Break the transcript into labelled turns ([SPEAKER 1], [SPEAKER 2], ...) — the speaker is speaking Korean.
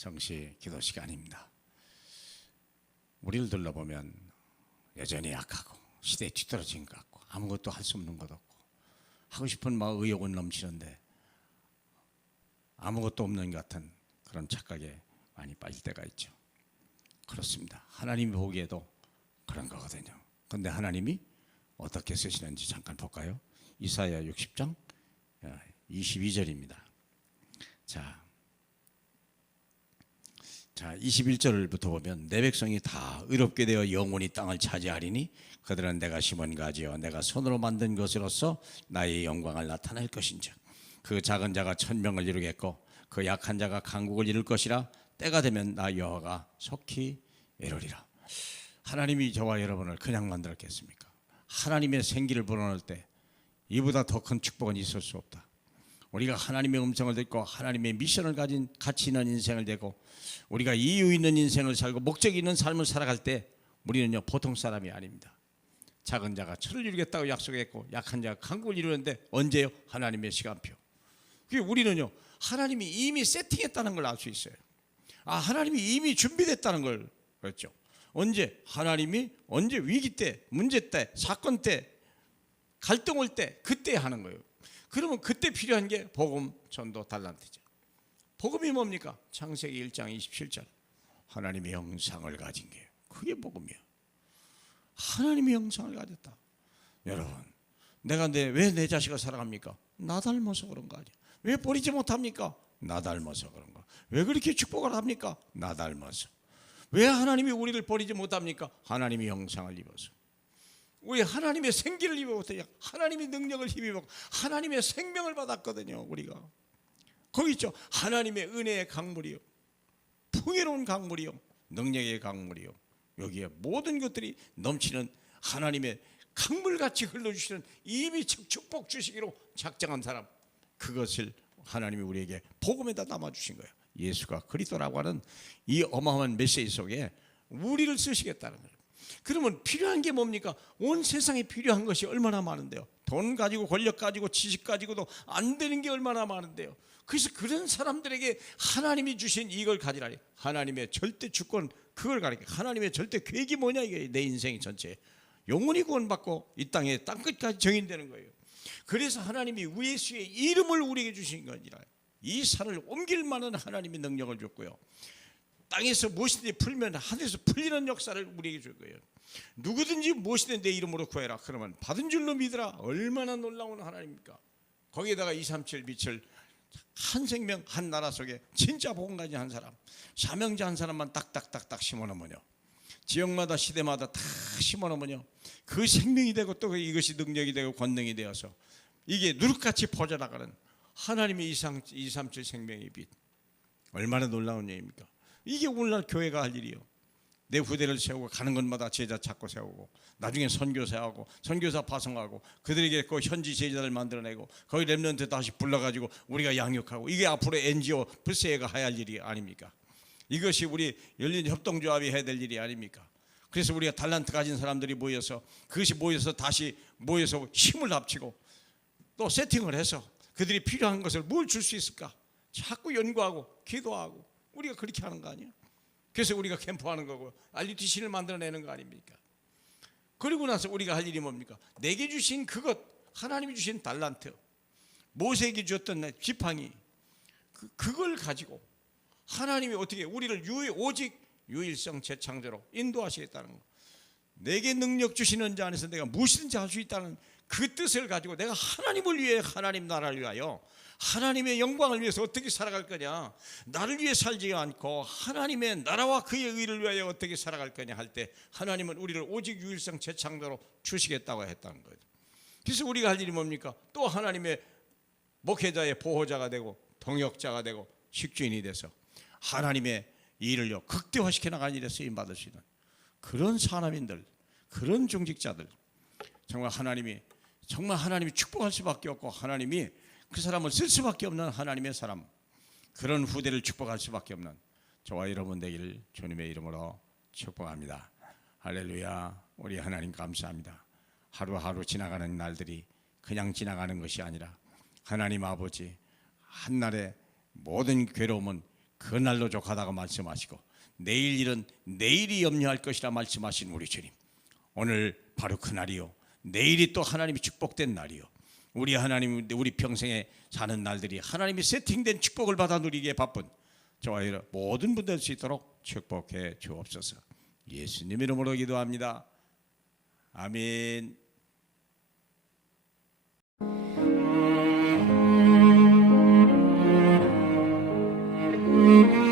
[SPEAKER 1] 정시 기도 시간입니다. 우리를 둘러보면 여전히 약하고 시대에 뒤떨어진 것 같고 아무것도 할 수 없는 것 없고 하고 싶은 막 의욕은 넘치는데 아무것도 없는 것 같은 그런 착각에 많이 빠질 때가 있죠. 그렇습니다. 하나님이 보기에도 그런 거거든요. 근데 하나님이 어떻게 쓰시는지 잠깐 볼까요? 이사야 60장 22절입니다. 자, 자 21절부터 보면 내 백성이 다 의롭게 되어 영원히 땅을 차지하리니 그들은 내가 심은 가지요 내가 손으로 만든 것으로서 나의 영광을 나타낼 것인즉 그 작은 자가 천명을 이루겠고 그 약한 자가 강국을 이룰 것이라 때가 되면 나 여호와가 속히 이루리라 하나님이 저와 여러분을 그냥 만들었겠습니까? 하나님의 생기를 불어넣을 때 이보다 더 큰 축복은 있을 수 없다. 우리가 하나님의 음성을 듣고 하나님의 미션을 가진 가치 있는 인생을 되고 우리가 이유 있는 인생을 살고 목적 있는 삶을 살아갈 때 우리는요 보통 사람이 아닙니다. 작은 자가 철을 이루겠다고 약속했고 약한 자가 강국을 이루는데 언제요? 하나님의 시간표. 그 우리는요 하나님이 이미 세팅했다는 걸 알 수 있어요. 아 하나님이 이미 준비됐다는 걸 그렇죠. 언제 하나님이 언제 위기 때, 문제 때, 사건 때, 갈등 올 때 그때 하는 거예요. 그러면 그때 필요한 게 복음 전도 달란트죠. 복음이 뭡니까? 창세기 1장 27절. 하나님의 형상을 가진 게 그게 복음이야. 하나님의 형상을 가졌다. 여러분, 내가 내 왜 내 자식을 사랑합니까? 나 닮아서 그런 거 아니야. 왜 버리지 못합니까? 나 닮아서 그런 거. 왜 그렇게 축복을 합니까? 나 닮아서. 왜 하나님이 우리를 버리지 못합니까? 하나님의 형상을 입어서. 우리 하나님의 생기를 입어보세요. 하나님의 능력을 힘입어 하나님의 생명을 받았거든요. 우리가 거기 있죠. 하나님의 은혜의 강물이요, 풍요로운 강물이요, 능력의 강물이요. 여기에 모든 것들이 넘치는 하나님의 강물같이 흘러주시는 이미 축복 주시기로 작정한 사람 그것을 하나님이 우리에게 복음에다 담아주신 거예요. 예수가 그리스도라고 하는 이 어마어마한 메시지 속에 우리를 쓰시겠다는 거예요. 그러면 필요한 게 뭡니까? 온 세상에 필요한 것이 얼마나 많은데요. 돈 가지고 권력 가지고 지식 가지고도 안 되는 게 얼마나 많은데요. 그래서 그런 사람들에게 하나님이 주신 이걸 가지라니. 하나님의 절대 주권 그걸 가리켜. 하나님의 절대 계획이 뭐냐 이게 내 인생이 전체. 영원히 구원받고 이 땅에 땅끝까지 정인되는 거예요. 그래서 하나님이 예수의 이름을 우리에게 주신 거니라. 이 산을 옮길 만한 하나님의 능력을 줬고요. 땅에서 무엇이든지 풀면 하늘에서 풀리는 역사를 우리에게 줄 거예요. 누구든지 무엇이든 내 이름으로 구해라. 그러면 받은 줄로 믿으라. 얼마나 놀라운 하나님입니까? 거기에다가 237 빛을 한 생명 한 나라 속에 진짜 복음 가진 한 사람 사명자 한 사람만 딱딱딱딱 심어놓으면요 지역마다 시대마다 다 심어놓으면요 그 생명이 되고 또 이것이 능력이 되고 권능이 되어서 이게 누룩같이 퍼져나가는 하나님의 237 생명의 빛 얼마나 놀라운 얘기입니까 이게 오늘날 교회가 할 일이요. 내 후대를 세우고 가는 곳마다 제자 찾고 세우고 나중에 선교사하고 선교사 파송하고 그들에게 그 현지 제자를 만들어내고 거기 랩런트 다시 불러가지고 우리가 양육하고 이게 앞으로 NGO 불세가 해야 할 일이 아닙니까? 이것이 우리 열린 협동조합이 해야 될 일이 아닙니까? 그래서 우리가 달란트 가진 사람들이 모여서 그것이 모여서 다시 모여서 힘을 합치고 또 세팅을 해서 그들이 필요한 것을 뭘 줄 수 있을까? 자꾸 연구하고 기도하고 우리가 그렇게 하는 거 아니야? 그래서 우리가 캠프하는 거고 RUTC를 만들어내는 거 아닙니까? 그리고 나서 우리가 할 일이 뭡니까? 내게 주신 그것 하나님이 주신 달란트 모세에게 주었던 지팡이 그, 그걸 가지고 하나님이 어떻게 우리를 유일, 오직 유일성 재창조로 인도하시겠다는 거 내게 능력 주시는 자 안에서 내가 무엇이든지 할 수 있다는 그 뜻을 가지고 내가 하나님을 위해 하나님 나라를 위하여 하나님의 영광을 위해서 어떻게 살아갈 거냐? 나를 위해 살지 않고 하나님의 나라와 그의 의를 위하여 어떻게 살아갈 거냐 할 때 하나님은 우리를 오직 유일성 재창조로 주시겠다고 했다는 거예요. 그래서 우리가 할 일이 뭡니까? 또 하나님의 목회자의 보호자가 되고 동역자가 되고 식주인이 돼서 하나님의 일을요 극대화시켜 나가는 일에 쓰임 받을 수 있는 그런 사람인들 그런 중직자들. 정말 하나님이 정말 하나님이 축복할 수밖에 없고 하나님이 그 사람을 쓸 수밖에 없는 하나님의 사람. 그런 후대를 축복할 수밖에 없는 저와 여러분 되기를 주님의 이름으로 축복합니다. 할렐루야. 우리 하나님 감사합니다. 하루하루 지나가는 날들이 그냥 지나가는 것이 아니라 하나님 아버지 한날의 모든 괴로움은 그날로 족하다고 말씀하시고 내일 일은 내일이 염려할 것이라 말씀하신 우리 주님. 오늘 바로 그날이요. 내일이 또 하나님이 축복된 날이요 우리 하나님 우리 평생에 사는 날들이 하나님이 세팅된 축복을 받아 누리기에 바쁜 저와 여러 모든 분들 수 있도록 축복해 주옵소서. 예수님 이름으로 기도합니다. 아멘. 음.